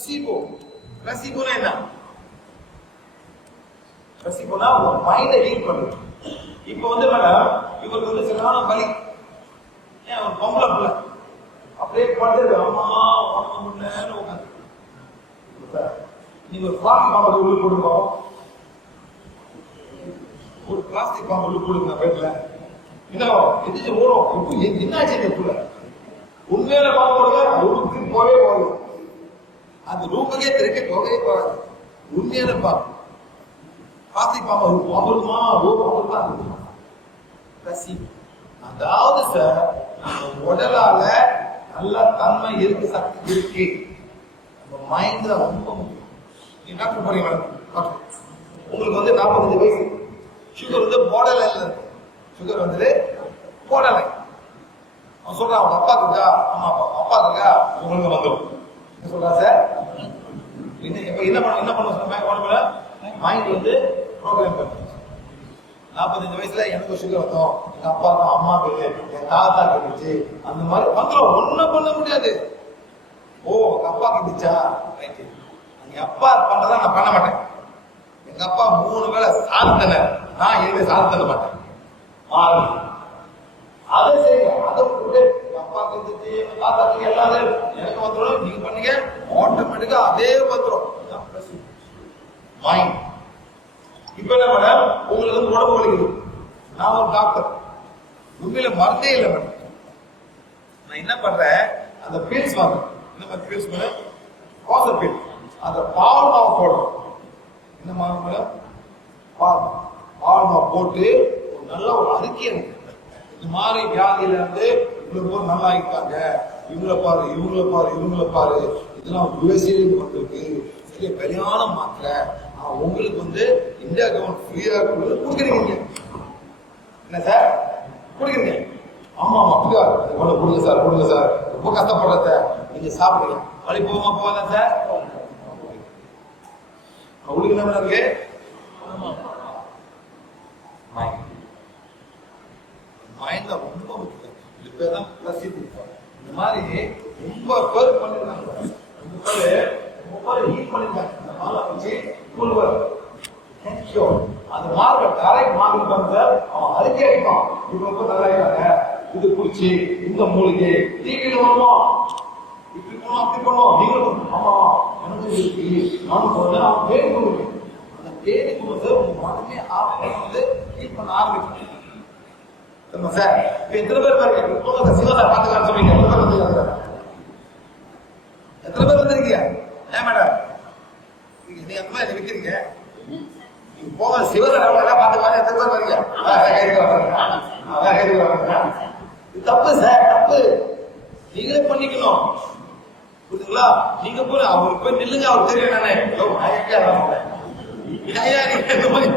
placebo. Placebo என்ன பிளசிபோனா உங்க மைண்டை ஹீல் பண்ணுது இப்போ வந்து மேடம் இவருக்கு வந்து சரியான பலி ஏன் ஒரு பொம்பளை பிள்ளை. அப்படியே படுத்து அம்மா உடம்பு முடியலன்னு உட்காந்து. நீங்க ஒரு பிளாஸ்டிக் பாம்பு உள்ள போடுங்க ஒரு பிளாஸ்டிக் பாம்பு உள்ள கொடுங்க பேட்ல என்ன எதிர்த்து ஓடும் இப்போ என்னாச்சு இந்த புள்ள. உண்மையில பாம்பு கொடுங்க ரூமுக்கு போவே போகும் அந்த ரூமுக்கே திருப்பி போகவே போகாது உண்மையில பாம்பு பிளாஸ்டிக் பாம்பு பாம்பு இருக்குமா ஓ அமிர்தா ரசி. அதாவது சார் நம்ம உடலால நல்ல தன்மை இருக்கு சக்தி இருக்கு. நம்ம மைண்ட் தான் ரொம்ப முக்கியம். நீ டாக்டர் போறீங்க மேடம் டாக்டர் உங்களுக்கு வந்து நாற்பத்தஞ்சு வயசு. சுகர் வந்து border line இருக்கு. சுகர் வந்து போடலை அவன் சொல்றான் அவன் அப்பா இருக்கா? அம்மா அப்பா அப்பா இருக்கா? உங்களுக்கு வந்துடும் என்ன சொல்றா சார் இப்போ என்ன பண்ண என்ன பண்ண சொன்ன உடம்புல மைண்ட் வந்து ப்ரோக்ராம் பண்ணும். நாற்பத்தஞ்சு வயசுல எனக்கு சுகர் வந்தோம். எங்க அப்பாவுக்கும் அம்மாவுக்கு என் தாத்தா இருந்துச்சு அந்த மாதிரி வந்துடும் ஒண்ணும் பண்ண முடியாது. ஓ எங்க அப்பா இருந்துச்சா ரைட்டு எங்க அப்பா பண்றதா நான் பண்ண மாட்டேன். எங்க அப்பா மூணு வேளை சாதனை நான் எதுவுமே சாதனை மாட்டேன். ஆறு. அதை செய்யுங்க. அதை விட்டு எங்க அப்பாக்கு இருந்துச்சு தாத்தாக்கு எல்லாரும் எனக்கு வந்துடும் நீங்க பண்ணீங்க. ஆட்டோமேட்டிக்கா அதே வந்துடும் மைண்ட் இப்ப என்ன பண்ண உங்களுக்கு வந்து உடம்பு வலிக்குது. நான் ஒரு டாக்டர் உண்மையில மருந்தே இல்லை மேடம் நான் என்ன பண்றேன்? அந்த பீல்ஸ் வாங்க என்ன மாதிரி பீல்ஸ் மேடம் வாசர் பீல் அந்த பால் மாவு போடுறோம். என்ன மாவு மேடம் பால். பால் மாவு போட்டு ஒரு நல்ல ஒரு அறிக்கை எனக்கு இந்த மாதிரி வியாதியில இருந்து இவ்வளவு பேர் நல்லாயிருக்காங்க. இவங்கள பாரு இவங்கள பாரு இவங்கள பாரு. இதெல்லாம் யுஎஸ்ஏ கொண்டிருக்கு பெரிய பெரியான மாத்திரை. உங்களுக்கு வந்து இந்தியா கவர்மெண்ட் ஃப்ரீயா கொடுக்குறீங்க. என்ன சார்? கொடுக்குறீங்க. ஆமா ஆமா அப்படியா ஒண்ணு கொடுங்க சார் கொடுங்க சார். ரொம்ப கஷ்டப்படுறத நீங்க சாப்பிடுங்க. வழி போகுமா போகாதா சார்? உங்களுக்கு என்ன மேடம் இருக்கு? மைண்ட்ல ரொம்ப முக்கியம் இது பேர் தான் பிரசித்தி இந்த மாதிரி ரொம்ப பேர் பண்ணிருக்காங்க. ரொம்ப பேர் ரொம்ப பேர் ஹீட் பண்ணிருக்காங்க. இந்த மாலை வச்சு புல்வர் தேங்க்யூ அந்த மார்க்க கரெக்ட் மார்க் வந்து அவன் அறிக்கை அடிப்பான். இவ்வளோ பேர் நல்லா இருக்காங்க. இது குடிச்சு இந்த மூலிகை டிவியில் வருமா இப்படி போனோம் அப்படி போனோம் நீங்களும் ஆமா. எனக்கு இருக்கு நானும் போனேன் அவன் தேடி கொடுங்க அந்த தேடி கொடுத்து உங்க மனமே ஆஃப் வந்து ஹீட் பண்ண ஆரம்பிக்கும் சார் எத்தனை பேர் பாருங்க போங்க பாத்துக்கலாம் சொல்றீங்க எத்தனை பேர் எத்தனை பேர் வந்திருக்கீங்க ஏன் மேடம் நீங்க நீங்க அந்த மாதிரி விற்கிறீங்க நீங்க போக சிவசார் எல்லாம் பாத்துக்கலாம் எத்தனை பேர் வரீங்க இது தப்பு சார் தப்பு நீங்களே பண்ணிக்கணும் புரியுதுங்களா நீங்க போய் அவருக்கு போய் நில்லுங்க அவர் தெரியும் நானே ஐயா, நீங்க இந்த மாதிரி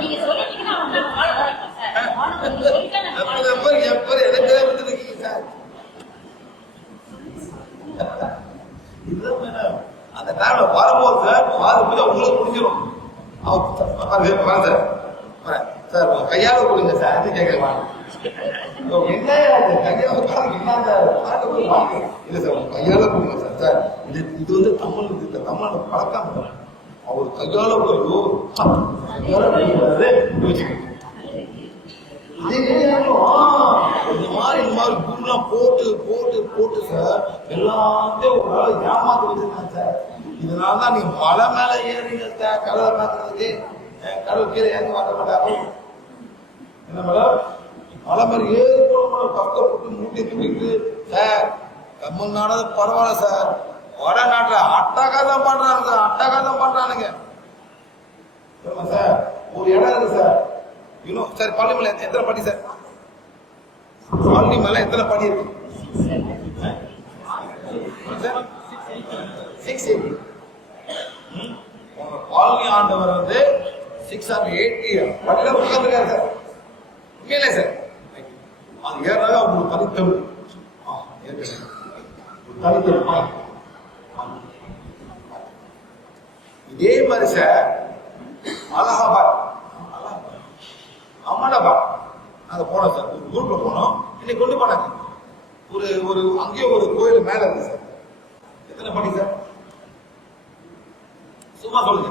நீங்க சொல்லிட்டீங்கன்னா அவங்க வாழ வைப்போம் சார். வாழ வந்து இருக்கீங்க சார்? இதுதான் மேடம் அந்த டைம்ல வரும்போது சார் பாரு உங்களுக்கு முடிஞ்சிடும் அவர் பாருங்க சார் சார். கையால கொடுங்க சார். அது கேட்கலாம் என்ன கையால என்ன சார். பாட்டு போய் வாங்க சார் கையால கொடுங்க சார். சார் இது இது வந்து தமிழ் இந்த தமிழோட பழக்கம் அவர் கையால ஐயோ கையால யோசிக்கணும் அதே மாதிரி ஆ, இந்த மாதிரி இந்த போட்டு போட்டு போட்டு சார் எல்லாத்தையும் ஒரு வேலை ஏமாத்தி வச்சிருக்காங்க சார் இதனால தான் நீங்க மலை மேல ஏறீங்க சார் கடலை பார்க்கறதுக்கு அஹ், கடல் கீழே ஏறி மாட்ட மாட்டாங்க. என்ன மேடம் மலை மேல ஏறி போன கஷ்டப்பட்டு மூட்டி தூக்கிட்டு சார் தமிழ்நாடு பரவாயில்ல சார் வட நாட்டுல அட்டகாசம் பண்றாங்க சார் அட்டகாதம் பண்றானுங்க. சார் ஒரு இடம் இருக்கு சார் இன்னும் சார் பள்ளிமலை எத்தனை பட்டி சார் பள்ளிமலை எத்தனை படி இருக்கு? சிக்ஸ் எயிட்டி காலனி ஆண்டவர் வந்து சிக்ஸ் ஆர் எயிட்டி படியில உட்காந்துருக்காரு சார். உண்மையிலே சார். அது ஏறாக உங்களுக்கு தனித்தமிழ் ஆ, தனித்தமிழ் இதே மாதிரி சார் அலகாபாத். அலகாபாத். அமலாபாத். நாங்க போனோம் சார். ஒரு குரூப்ல போனோம். இன்னைக்கு கொண்டு போனாங்க. ஒரு ஒரு அங்கேயே ஒரு கோயில் மேல இருக்கு சார். எத்தனை படி சார்? சும்மா சொல்லுங்க.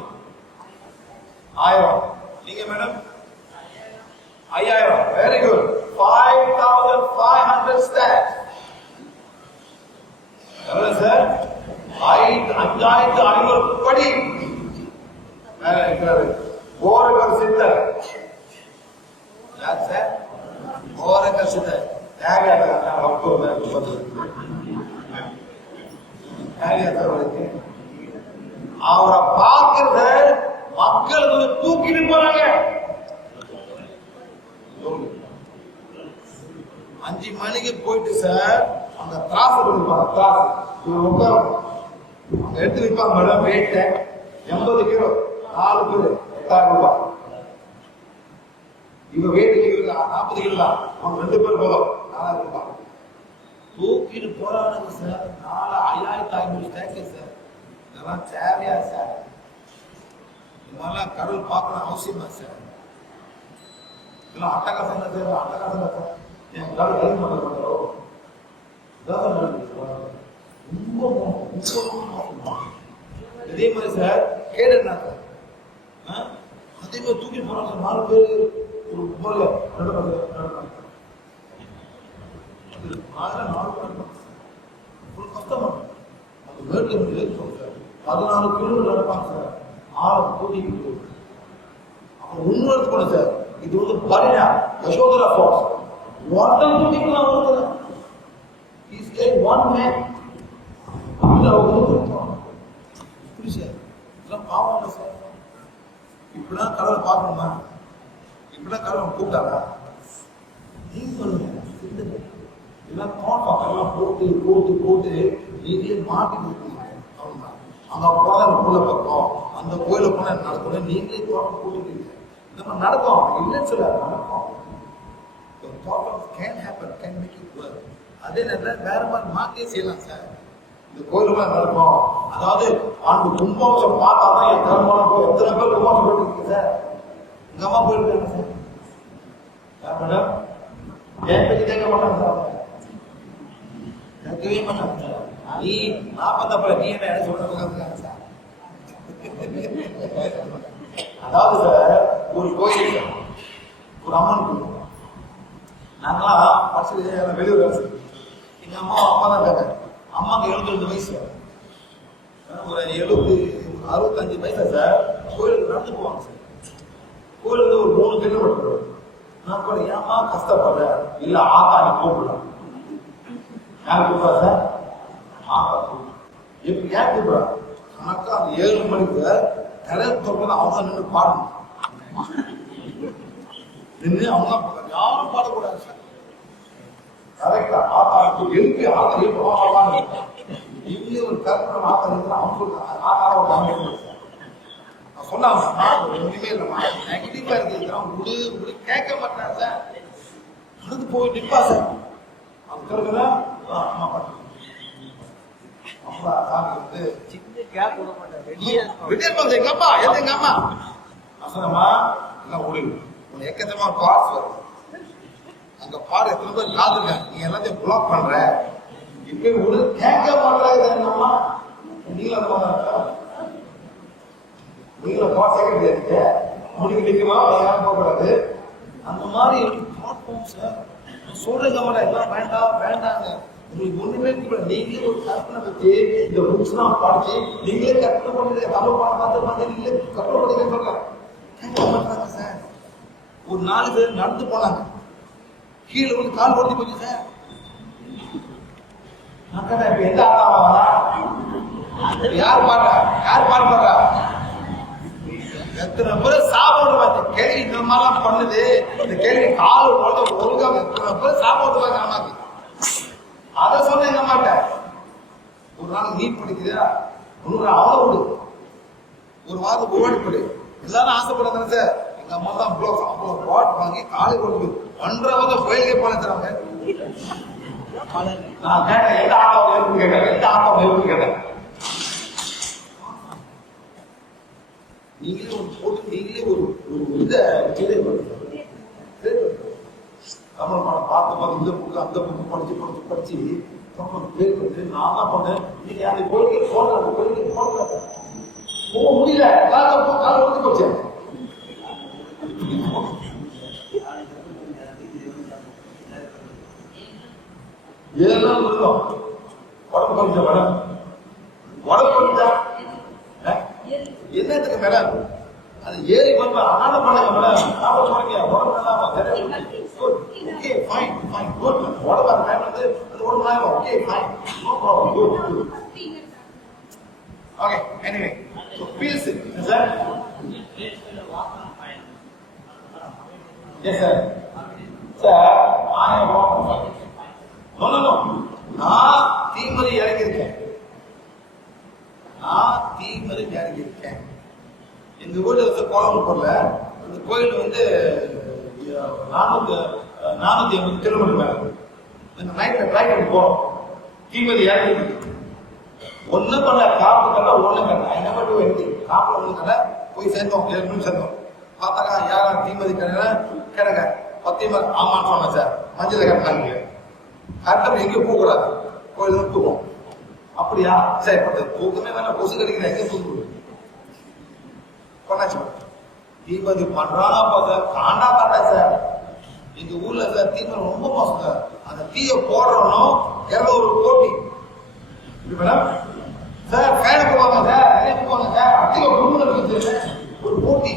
ஆயிரம். நீங்க மேடம் ஐயாயிரம். Very good five thousand five hundred stock எவ்வளவு சார்? ஐந்து அஞ்சாயிரத்து ஐநூறு படி. மேல இருக்கிறாரு ஓரகர் சித்தர் யார் சார் ஓரகர் சித்தர் யார் யார் அவரை பார்க்கறத மக்கள் வந்து தூக்கிட்டு போறாங்க. அஞ்சு மணிக்கு போயிட்டு சார் அந்த திராசு கொடுப்பாங்க திராசு. இவர் உட்காரும். எடுத்து வைப்பாங்க மேடம் வெயிட்ட எண்பது கிலோ நாலு பேர் எட்டாயிரம் ரூபாய். இவங்க வெயிட் கிலோ நாற்பது கிலோ அவன் ரெண்டு பேர் போதும் நாலாயிரம் ரூபாய் தூக்கிட்டு போறானுங்க சார். நாலு ஐயாயிரத்தி ஐநூறு ஸ்டேக்கு சார். இதெல்லாம் தேவையா சார்? இதெல்லாம் கடவுள் பார்க்கணும் அவசியமா சார்? இதெல்லாம் அட்டகாசம் சார் அட்டகாசம் சார். என் கடவுள் எதுவும் பண்ண மாட்டோம் இதான் ரொம்ப ரொம்ப மோசம். இதே மாதிரி சார் கேடுனா சார். அதே மாதிரி தூக்கி போறாங்க நாலு பேர். ஒரு உபயோகம் நடப்பாங்க நடப்பாங்க ஆயிரம் நாலு ஒரு கஷ்டமா இருக்கும். அந்த சொல்றாரு பதினாறு கிலோமீட்டர் நடப்பாங்க சார் ஆறு கூட்டிக்கிட்டு அப்ப உண்மைக்கு போன சார் இது வந்து பரிணா யசோதரா ஃபால்ஸ் ஒருத்தன் கூட்டிக்கலாம் ஒருத்தர் இஸ் ஏ ஒன் மேன் இதுல இப்படி சார் இதெல்லாம் பாவம் இல்லை சார் இப்படிலாம் கடவுளை பார்க்கணுமா இப்படிலாம் கடவுள் கூப்பிட்டாரா? நீங்க சொல்லுங்க. எல்லாம் தோட்டம் எல்லாம் போட்டு போட்டு போட்டு நீங்களே மாட்டி அவங்க அவ்வளவுதான். அங்க போனா பக்கம் அந்த கோயில போன நடக்கணும் நீங்களே தோட்டம் போட்டுக்கிறீங்க நம்ம நடக்கும். இல்லைன்னு சொல்ல நடக்கும். தோட்டம் can happen can make it work அதே நேரத்தில் வேற மாதிரி மாத்தியே செய்யலாம் சார் இந்த கோயிலுக்குள்ள நடக்கும்? அதாவது அந்த கும்பாபிஷம் பார்த்தா தான் என் தர்மம் எத்தனை பேர் கும்பாபிஷம் போட்டுருக்கு சார் எங்க அம்மா போயிருக்காங்க சார் மேடம் என் பத்தி கேட்க மாட்டாங்க சார் கேட்கவே மாட்டாங்க சார் நீ நாற்பத்தப்பல நீ என்ன எனக்கு சொல்றாங்க சார் அதாவது சார் ஒரு கோயில் ஒரு அம்மன் கோயில் நாங்களாம் படிச்சு வெளியூர் வேலை செய்வோம். எங்க அம்மா அப்பா தான் இருக்காங்க அம்மாக்கு எழுபத்தஞ்சு வயசு ஒரு எழுபது அறுபத்தஞ்சு வயசா சார் கோயிலுக்கு நடந்து போவாங்க சார் கோயிலுக்கு ஒரு மூணு கிலோமீட்டர் வரும். நான் கூட ஏமா கஷ்டப்படுற? இல்ல ஆத்தா நீ கூப்பிடலாம் யார் கூப்பிடா சார்? ஆத்தா கூப்பிடுறா இப்ப ஏன் கூப்பிடா கணக்கா அந்த ஏழு மணிக்கு கரை தொடர்ந்து அவங்க நின்று பாடணும். நின்று அவங்க யாரும் பாடக்கூடாது சார். கரெக்டா ஆத்தா எழுப்பி ஆத்தா எழுப்பி வாங்க இவங்க ஒரு கருத்து ஆத்தா இருக்கிற அவங்க சொல்றாங்க ஆத்தா நான் ஒண்ணுமே இல்லைம்மா நெகட்டிவா இருக்கிறான் விடு விடு கேட்க மாட்டான் சார். நடந்து போய் நிற்பா சார். அது பிறகுதான் அம்மா பாட்டு சாமி வந்து சின்ன கேப் விட மாட்டேன். ரெடியா விஜய் வந்து எங்க அப்பா எது எங்க அம்மா? எல்லாம் ஓடி. எக்கச்சமா கார்ஸ் வரும். அங்க பாரு எத்தனை பேர் காதுங்க. நீ எல்லாத்தையும் பிளாக் பண்ற. இப்ப ஒரு கேட்க மாட்டாங்க நீங்களும்? நீங்களும் பாஸ் செகண்ட் முடிவு நிற்கலாம் யாரும் போகக்கூடாது. அந்த மாதிரி பார்ப்போம் சார். சொல்றது சொல்றேங்க எல்லாம் வேண்டாம் வேண்டாங்க. உங்களுக்கு ஒண்ணுமே கூட நீங்களே ஒரு கற்பனை வச்சு இந்த புக்ஸ் எல்லாம் படிச்சு நீங்களே கற்பனை பண்ணி தமிழ் பாடம் பார்த்து பார்த்து நீங்களே கற்பனை பண்ணிக்க சொல்றேன் மாட்டாங்க சார். ஒரு நாலு பேர் நடந்து போனாங்க. கீழே வந்து கால் உடஞ்சி போச்சு சார். நான் கேட்டேன் இப்ப எந்த ஆட்டா யார் பாடுறா? யார் பாடுறா? எத்தனை பேர் சாப்பாடு பார்த்து கேள்வி இந்த மாதிரிலாம் பண்ணுது. இந்த கேள்வி கால் உடஞ்ச ஒழுங்கா எத்தனை பேர் சாப்பாடு பார்த்து அம்மாக்கு அதை சொன்ன எங்க மாட்டேன் ஒரு நாள் நீட் படிக்குதா? இன்னொரு அவளை விடு. ஒரு வாரம் ஓடி படி. எல்லாரும் ஆசைப்படுறாங்க சார். எங்க அம்மா தான் அவ்வளோ அவ்வளோ பாட் வாங்கி காலை கொண்டு ஒன்றரை வந்து கோயிலுக்கே போன தராங்க நான் கேட்டேன் எந்த ஆட்டோ கேட்டேன் எந்த ஆட்டோ கேட்டேன். நீங்களே ஒரு போட்டு நீங்களே ஒரு ஒரு இதை கிளை பண்ணுங்க தமிழ் பார்த்து பார்த்து இந்த புக்கு அந்த புக்கு படிச்சு படிச்சு படிச்சு அப்புறம் பேர் வந்து நான் தான் பண்ணேன். நீங்க அந்த கோயிலுக்கு போன அந்த கோயிலுக்கு போன போக முடியல. கால போ கால வந்து போச்சு. இதெல்லாம் இருந்தோம் உடம்பு கொஞ்சம் மேடம் உடம்பு கொஞ்சம் அஹ்? என்னத்துக்கு மேடம் அது ஏறி வந்து ஆன பண்ணுங்க மேடம் போறீங்க ஓகே ஃபைன் ஃபைன் குட் உடம்பு டைம் வந்து அது okay fine no problem good okay anyway so sir yes sir sir no no no நான் தீமறி இறங்கியிருக்கேன். நான் இறங்கியிருக்கேன். எங்கள் வீட்டில் வந்து கோலம்பூர்ல அந்த கோயில் வந்து நானூற்றி நானூத்தி நானூத்தி எண்பது கிலோமீட்டர் மேல இந்த நைட்ல ட்ரைவ் பண்ணி போறோம். தீமதி இறங்கிருக்கு ஒண்ணு பண்ண காப்பு கல்ல ஒண்ணு கல்ல. ஐ நெவர் டு எனிதி ஒண்ணு போய் சேர்ந்தோம் ஏழு நிமிஷம் சேர்ந்தோம். பார்த்தாக்கா யாரா தீமதி கடையில? கிடங்க பத்தியமா ஆமான்னு சொன்னேன் சார். மஞ்சள் கட்டினாங்க கரெக்டாக எங்கேயும் போகக்கூடாது. கோயில் தூக்கும் அப்படியா? சரி பட் தூக்கமே வேணாம். கொசு கிடைக்கிற எங்க தூக்கு பண்ணாச்சு தீபதி பண்றானா காண்டா காட்டா சார். எங்க ஊர்ல சார் தீபம் ரொம்ப மோசம் சார். அந்த தீய போடுறோம் இருநூறு கோடி. மேடம் சார் ஃபேனு போவாங்க சார். நிறைய போவாங்க சார். அதிக குடும்பம் இருக்குது ஒரு போட்டி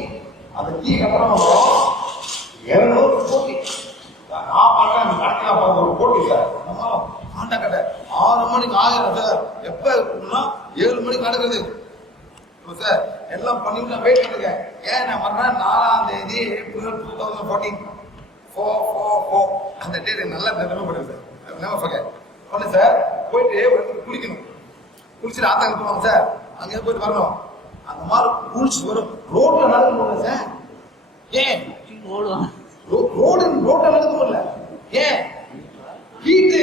அந்த தீ கட்டுறவங்க இருநூறு கோடி. நான் பண்றேன் அந்த கணக்கில் பார்க்க ஒரு போட்டி சார். நம்ம ஆண்டா கடை ஆறு மணிக்கு ஆயிரம் சார். எப்ப இருக்குன்னா ஏழு மணிக்கு நடக்குது. சார் எல்லாம் பண்ணிவிட்டு நான் வெயிட் ஏன் நான் மறுநாள் நாலாம் தேதி ஏப்ரல் டூ தௌசண்ட் ஃபோர்டீன் ஃபோ ஃபோ ஃபோ அந்த டேட் நல்லா நிலைமைப்படுது சார் நெவர் ஒன்று சார் போயிட்டு ஒரு குளிக்கணும். குளிச்சுட்டு ஆத்தாங்க போவாங்க சார் அங்கே போயிட்டு வரணும். அந்த மாதிரி குளிச்சு வரும். ரோட்ல நடந்து போகணும் சார் ஏன்? ரோடு ரோட்ல நடந்து போகல ஏன்? ஹீட்டு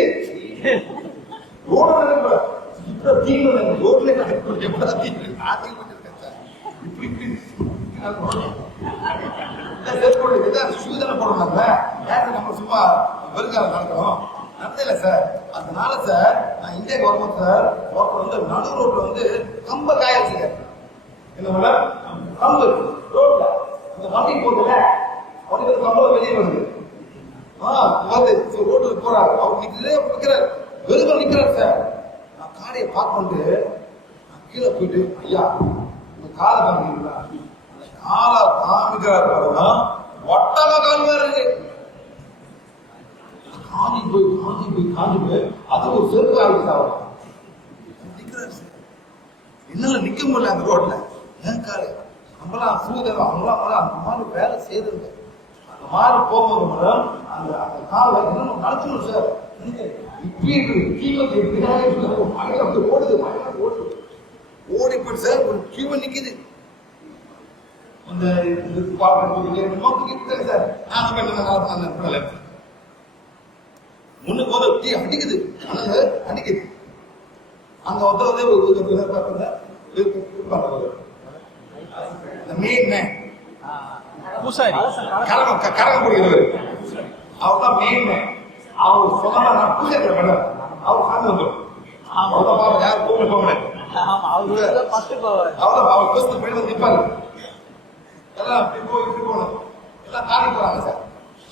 ரோட நடந்து இப்ப ரோட்ல நடக்க எப்படா தீங்கு சூதனை போடணும் நம்ம ஏன் நம்ம சும்மா வெறுக்கால நடக்கணும் நடத்தல சார் அதனால சார் நான் இந்தியாவுக்கு வரும்போது சார் ஒருத்தர் வந்து நடு ரோட்ல வந்து கம்ப காய வச்சுக்க என்ன மேடம் கம்பு ரோட்ல அந்த வண்டி கம்பளம் வெளியே வருது ஆ வந்து ரோட்ல போறாரு அவர் நிக்கிறே நிக்கிறார் வெறும் நிக்கிறார் சார் நான் காரையை பார்க்கொண்டு கீழே போயிட்டு ஐயா காலை காமிக்கிறீங்களா அந்த காலை காமிக்கிறார் பாருங்க ஒட்டக கால் இருக்கு காஞ்சி போய் காஞ்சி போய் காஞ்சி போய் அது ஒரு செருப்பு சார் என்னால நிக்க முடியல அந்த ரோட்ல ஏன் காரு நம்மளாம் சூதரம் அவங்களாம் அவங்களாம் அந்த மாதிரி வேலை செய்திருங்க அந்த மாதிரி போகும்போது அந்த அந்த காலை இன்னும் நடத்தணும் சார் இப்படி இருக்கு கீழே பின்னாடி வந்து ஓடுது மழை ஓடுது ஓடி போயிட்டு சார் ஒரு கீழே நிக்குது. அந்த சார். பண்ண முன்னுக்கு போது டீ அடிக்குது. அடிக்குது. அங்க வந்து ஒரு மெயின் மேன் பூசாரி. கரகம் கரகம் பிடிக்கிறவர். அவர் தான் மெயின் மேன் அவர் சொந்தமா நான் பூஜை மேடம் அவர் சாமி வந்துடும் அவர் தான் யாரும் கோவில் போக முடியாது ஆமா அவரு பத்து போவார். அவர் அவர் பேசுறது போய் வந்து எல்லாம் இப்படி போய் இப்படி போகணும். எல்லாம் தாண்டி போறாங்க சார்.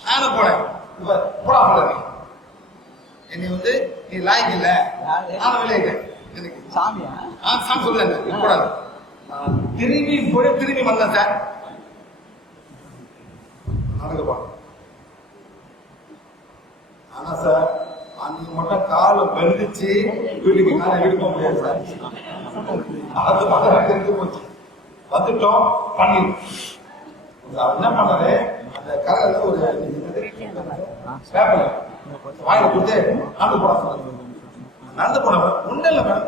நானும் போனேன் போடா போட என்னை வந்து நீ லாய்க்கு இல்ல. நானும் விளையாட்டேன் எனக்கு சாமியா? ஆ, சாமி சொல்லல கூடாது திரும்பி போய் திரும்பி வந்தேன் சார். நடக்கப்பா ஆனா சார் அன்னைக்கு மட்டும் காலை வெந்துச்சு. வீட்டுக்கு மேல எடுக்க முடியாது சார். அது மட்டும் தெரிஞ்சு போச்சு. வந்துட்டோம் பண்ணி என்ன பண்ணாரு? அந்த கரையில ஒரு பேப்பர் வாயில கொடுத்து நடந்து போட சொன்னாரு நடந்து போனவன் ஒன்றும் இல்லை மேடம்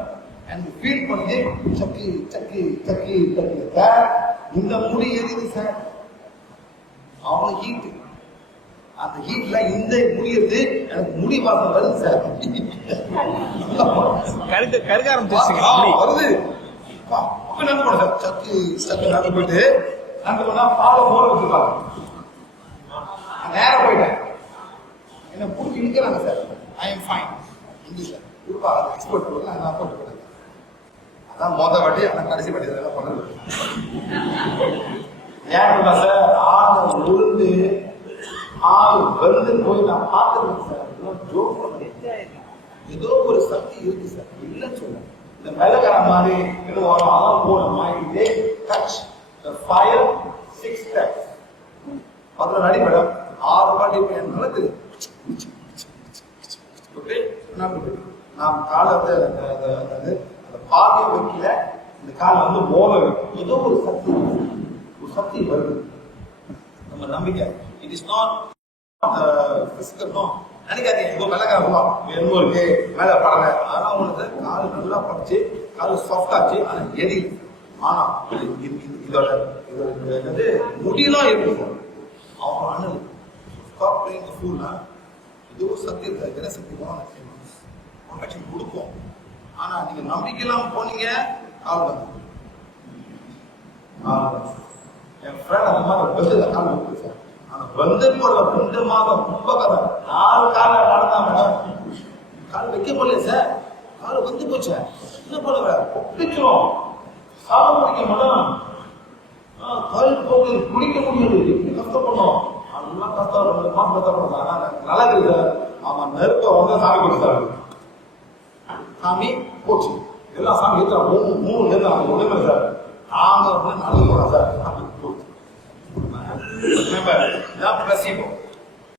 எனக்கு ஃபீல் பண்ணி சக்கி சக்கி சக்கி சக்கி. சார் இந்த முடி எதுக்கு சார்? அவ்வளோ ஹீட்டு அந்த ஹீட்ல இந்த முடியறது எனக்கு முடி வாசம் வருது சார். கருக்க கருக்க ஆரம்பிச்சிருச்சுங்க ஆ, முடி. வருது. அப்பா, நடந்து போன சார். சக்கி சக்கி நடந்து போயிட்டு நடந்து போனா பாலை மோர வச்சிருப்பாங்க. நான் நேரா போயிட்டேன். என்ன பிடிச்சி நிக்கிறாங்க சார். ஐ எம் ஃபைன் இங்கிலீஷ்ல கொடுப்பாங்க எக்ஸ்போர்ட் கொடுக்கலாம் நான் போட்டு போயிட்டேன் அதான் மொத வாட்டி ஆனா கடைசி வாட்டி இதெல்லாம் பண்ணது. ஏன்னா சார்? ஆளை உளுந்து ஆறு வந்து போய் நான் பார்த்துருக்கேன் சார். இதெல்லாம் ஏதோ ஒரு சக்தி இருக்கு சார். இல்லைன்னு சொல்ல இந்த மிளகர மாதிரி என்ன வரும் அதான் போன இதே touch the fire six steps அதில் நடி மேடம் ஆறு வாட்டி இப்ப எனக்கு நடக்குது ஓகே? நான் காலை வந்து அந்த அந்த- வைக்கல. இந்த காலை வந்து மோத ஏதோ ஒரு சக்தி ஒரு சக்தி வருது. நம்ம நம்பிக்கை. It is not physical no நினைக்காதீங்க. ஏதோ மேல காரணமா என்னமோ இருக்கு. மேலே படல. ஆனால் உனக்கு கால் நல்லா படிச்சு கால் சாஃப்டாச்சு ஆச்சு. ஆனா எரி ஆனா இதோட இதோட என்னது? முடியெல்லாம் இருக்கும் அவன் அண்ணல் ஸ்டாப் பிளேயிங் ஃபுல்லா ஏதோ சக்தி இருக்கு தின சக்தி போன ஆக்ஷன் கொடுக்கும். ஆனா நீங்க நம்பிக்கை போனீங்க கால் வந்து என் ஃப்ரெண்ட் அந்த மாதிரி வந்து கால் விட்டு சார். வந்து போற ரெண்டு மாதம் கும்பகரம். நாலு கால நடந்தா மேடம் கால் வைக்க முடியல சார். கால் வந்து போச்சு? என்ன பண்ணுற ஒப்பிக்கிறோம் சாப்பிட முடிக்க மேடம்? கால் போகுது குடிக்க முடியாது. எப்படி கஷ்டப்படணும்? நல்லா கஷ்டம். ரெண்டு மாதம் கஷ்டப்படுறாங்க. நல்லா இருக்குது சார். ஆமா நெருப்ப வந்து சாமி கொடுத்தாரு. சாமி போச்சு. எல்லாம் சாமி ஏற்றா மூணு மூணு நேரம் ஒண்ணுமே சார். நாங்க வந்து நல்லது போறோம் சார். சாமி போச்சு Remember, not placebo.